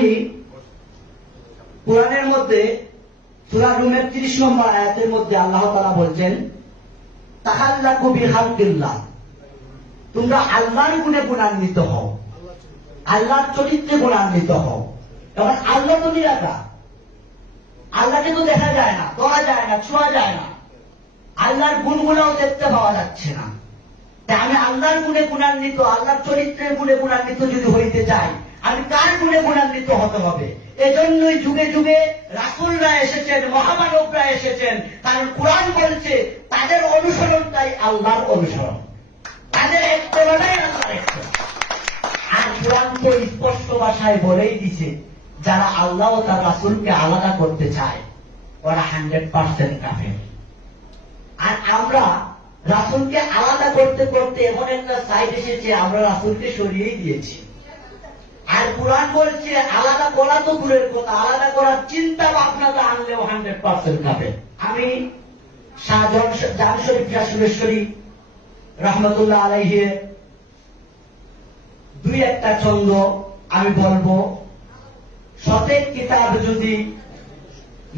আমি কোরআনের মধ্যে সূরা রুমের 30 নম্বর আয়াতের মধ্যে আল্লাহ তাআলা বলছেন, তাহাল্লাকু বিহামদিল্লাহ, তোমরা আল্লাহর গুণে গুণান্বিত হও, আল্লাহর চরিত্রে গুণান্বিত হও। কারণ আল্লাহ তো নিরাকার, আল্লাহকে তো দেখা যায় না, ধরা যায় না, ছোঁয়া যায় না, আল্লাহর গুণগুলোও দেখতে পাওয়া যাচ্ছে না। তাই আমি আল্লাহর গুণে গুণান্বিত, আল্লাহর চরিত্রের গুণে গুণান্বিত যদি হইতে চাই, আমি কার গুণে গুণান্বিত হতে হবে? এজন্যই যুগে যুগে রাসূলরা এসেছেন, মহামানবরা এসেছেন। কারণ কোরআন বলছে তাদের অনুসরণটাই আল্লাহর অনুসরণ, তাদের একতলাটাই আল্লাহর একতলা। আর কোরআন তো স্পষ্ট ভাষায় বলেই দিছে, যারা আল্লাহ ও তার রাসূলকে আলাদা করতে চায় ওরা 100% কাফের। আর আমরা রাসূলকে আলাদা করতে করতে এমন একটা সাইড এসেছে, আমরা রাসূলকে সরিয়েই দিয়েছি। আর কোরআন বলছে আলাদা করা তো দূরের কথা, আলাদা করার চিন্তা ভাবনাটা আনলেও 100% কাফের। আমি জান শরীফ সুরেশ্বরী রহমতুল্লাহ আলাইহি দুই একটা ছন্দ আমি বলবো। সতেজ কিতাব যদি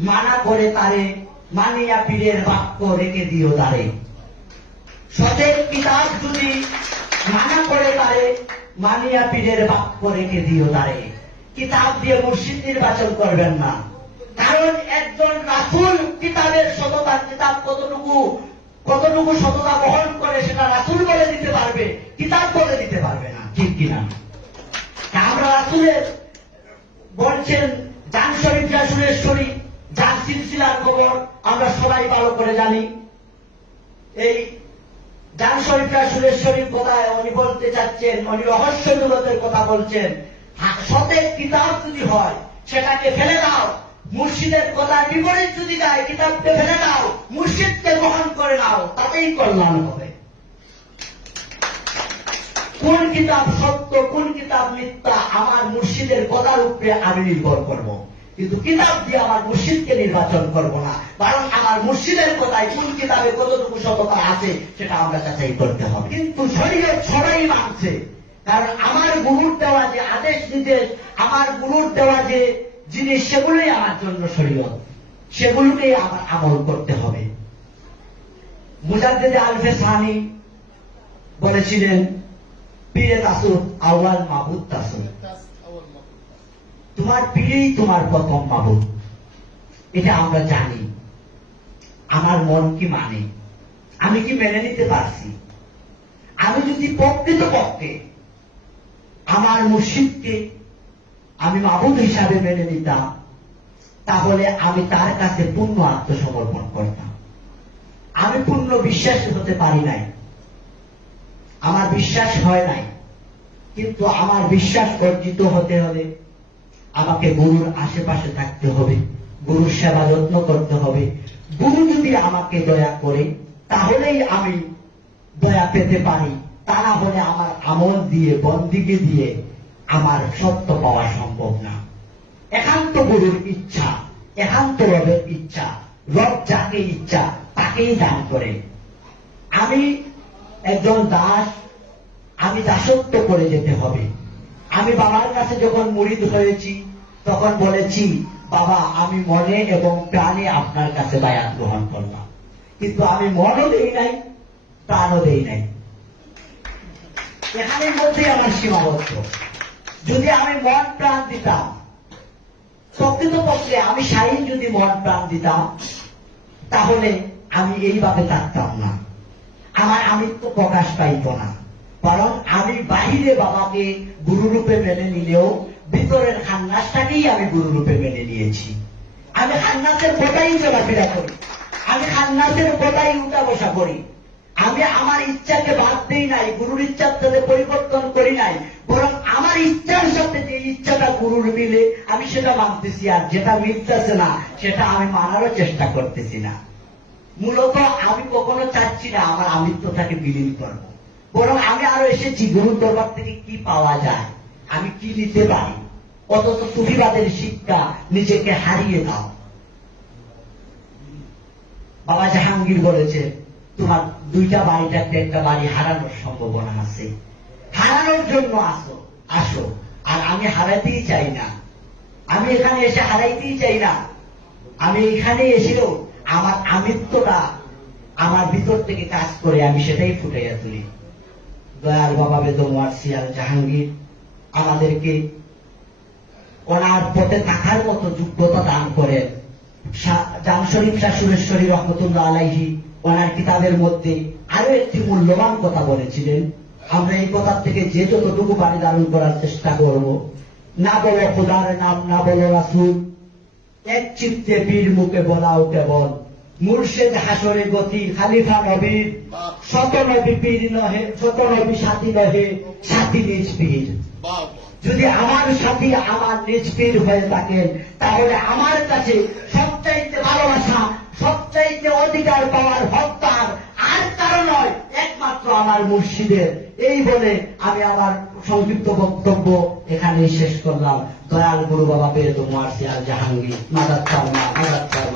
মানা করে তারে, মানিয়া পীরের বাক্য রেখে দিও তারে। সতেজ কিতাব যদি মানা করে তারে, মানিয়া পীরের বাক্য রেখে দিও তারে। কিতাব দিয়ে মুর্শিদ নির্বাচন করবেন না। কারণ একজন রাসূল কিতাবের সততা, কিতাব কতটুকু সততা বহন করে সেটা রাসূল বলে দিতে পারবে, কিতাব বলে দিতে পারবে না, ঠিক কিনা? আমরা রাসূলের বলছেন জান শরীফ সুরেশ্বরী, যার সিলসিলার খবর আমরা সবাই ভালো করে জানি। এই জান শরীফ সুরেশ্বরীর কথায় উনি বলতে চাচ্ছেন, উনি রহস্য জগতের কথা বলছেন। সতেজ কিতাব যদি হয় সেটাকে ফেলে দাও, মুর্শিদের কথার বিপরীত যদি যায় কিতাবকে ফেলে দাও, মুর্শিদকে গ্রহণ করে নাও, তাতেই কল্যাণ হবে। কোন কিতাব সত্য, কোন কিতাব মিথ্যা, আমার মুর্শিদের কথার উপরে আমি নির্ভর করব। কিন্তু কিতাব দিয়ে আমার মুর্শিদকে নির্বাচন করব না। কারণ আমার মুর্শিদের কথায় কোন কিতাবে কতটুকু সততা আছে সেটা আমরা যাচাই করতে হবে। কিন্তু শরীয়ত সবাই মানছে, কারণ আমার গুরুর দেওয়া যে আদেশ নির্দেশ, আমার গুরুর দেওয়া যে জিনিস, সেগুলোই আমার জন্য শরীয়ত, সেগুলোকেই আমার আমল করতে হবে। মুজাদ্দিদ আলফে সানি বলেছিলেন, পীরে তাসুদ আউয়াল মাবুদ তাসুদ, তোমার পীরেই তোমার প্রথম মাবুদ। এটা আমরা জানি। আমার মন কি মানে, আমি কি মেনে নিতে পারছি? আমি যদি প্রকৃতপক্ষে আমার মুর্শিদকে আমি মাবুদ হিসাবে মেনে নিতাম, তাহলে আমি তার কাছে পূর্ণ আত্মসমর্পণ করতাম। আমি পূর্ণ বিশ্বাসী হতে পারি নাই, আমার বিশ্বাস হয় নাই। কিন্তু আমার বিশ্বাস অর্জিত হতে হলে আমাকে গুরুর আশেপাশে থাকতে হবে, গুরুর সেবা যত্ন করতে হবে। গুরু যদি আমাকে দয়া করে তাহলেই আমি দয়া পেতে পারি, তা না হলে আমার আমল দিয়ে, বন্দিকে দিয়ে আমার সত্য পাওয়া সম্ভব না। একান্ত গুরুর ইচ্ছা, একান্ত রবের ইচ্ছা। রব যাকে ইচ্ছা তাকেই দান করে। আমি একজন দাস, আমি দাসত্ব করে যেতে হবে। আমি বাবার কাছে যখন মুরিদ হয়েছি তখন বলেছি, বাবা আমি মনে এবং প্রাণে আপনার কাছে বায়াত গ্রহণ করলাম। কিন্তু আমি মনও দেই নাই, প্রাণও দেই নাই। এখানের মধ্যেই আমার সীমাবদ্ধ। যদি আমি মন প্রাণ দিতাম, প্রকৃতপক্ষে আমি শাহীন যদি মন প্রাণ দিতাম, তাহলে আমি এইভাবে থাকতাম না, আমার আমিত্ব প্রকাশ পাইত না। কারণ আমি বাহিরে বাবাকে গুরুরূপে মেনে নিলেও ভিতরের খান্নাসটাকেই আমি গুরুরূপে মেনে নিয়েছি। আমি খান্নাসের কথাই চলাফেরা করি, আমি খান্নাসের কথাই উঠা বসা করি। আমি আমার ইচ্ছাকে বাদ দিই নাই, গুরুর ইচ্ছার সাথে পরিবর্তন করি নাই, বরং আমার ইচ্ছার সাথে যে ইচ্ছাটা গুরুর মিলে আমি সেটা মানতেছি, আর যেটা মিলতেছে না সেটা আমি মানারও চেষ্টা করতেছি না। মূলত আমি কখনো চাচ্ছি না আমার আমিত্বটাকে বিলীন করবো, বরং আমি আরো এসেছি গুরুর দরবার থেকে কি পাওয়া যায়, আমি কি নিতে পারি। অথচ সুফিবাদের শিক্ষা নিজেকে হারিয়ে দাও। বাবা জাহাঙ্গীর বলেছে, তোমার দুইটা বাড়ি থাকতে একটা বাড়ি হারানোর সম্ভাবনা আছে, হারানোর জন্য আসো। আর আমি হারাতেই চাই না, আমি এখানে এসে হারাইতেই চাই না। আমি এখানে এসেও আমার আমিত্বটা আমার ভিতর থেকে কাজ করে, আমি সেটাই ফুটাইয়া তুলি। দয়াল বাবা বেদম ওয়ারসিয়াল জাহাঙ্গীর আমাদেরকে ওনার পথে থাকার মতো যোগ্যতা দান করেন। জাম শরীফ শাহ সুরেশ্বরী রহমতুল্লাহ আলাইহি ওনার কিতাবের মধ্যে আরো একটি মূল্যবান কথা বলেছিলেন। আমরা এই কথার থেকে যে যতটুকু পানি ধারণ করার চেষ্টা করব। না বলো খোদার নাম, না বলো রাসূল, এক চিত্তে বীর মুখে বলাও কেবল, মুর্শেদ হাসরে গতি খালিফা নবীর, শত নবী পীর নহে, শত নবী সাথী নহে, সাথী নিজ পীর। যদি আমার সাথী আমার নিজ পীর হয়ে থাকেন, তাহলে আমার কাছে সবচাইতে ভালোবাসা, সবচাইতে অধিকার পাওয়ার হকদার আর কারো নয়, একমাত্র আমার মুর্শিদের। এই বলে আমি আমার সংক্ষিপ্ত বক্তব্য এখানেই শেষ করলাম। দয়াল গুরু বাবা বেদম ওয়ারসিয়াল জাহাঙ্গীর মাদার চালনা, মাদার চালনা।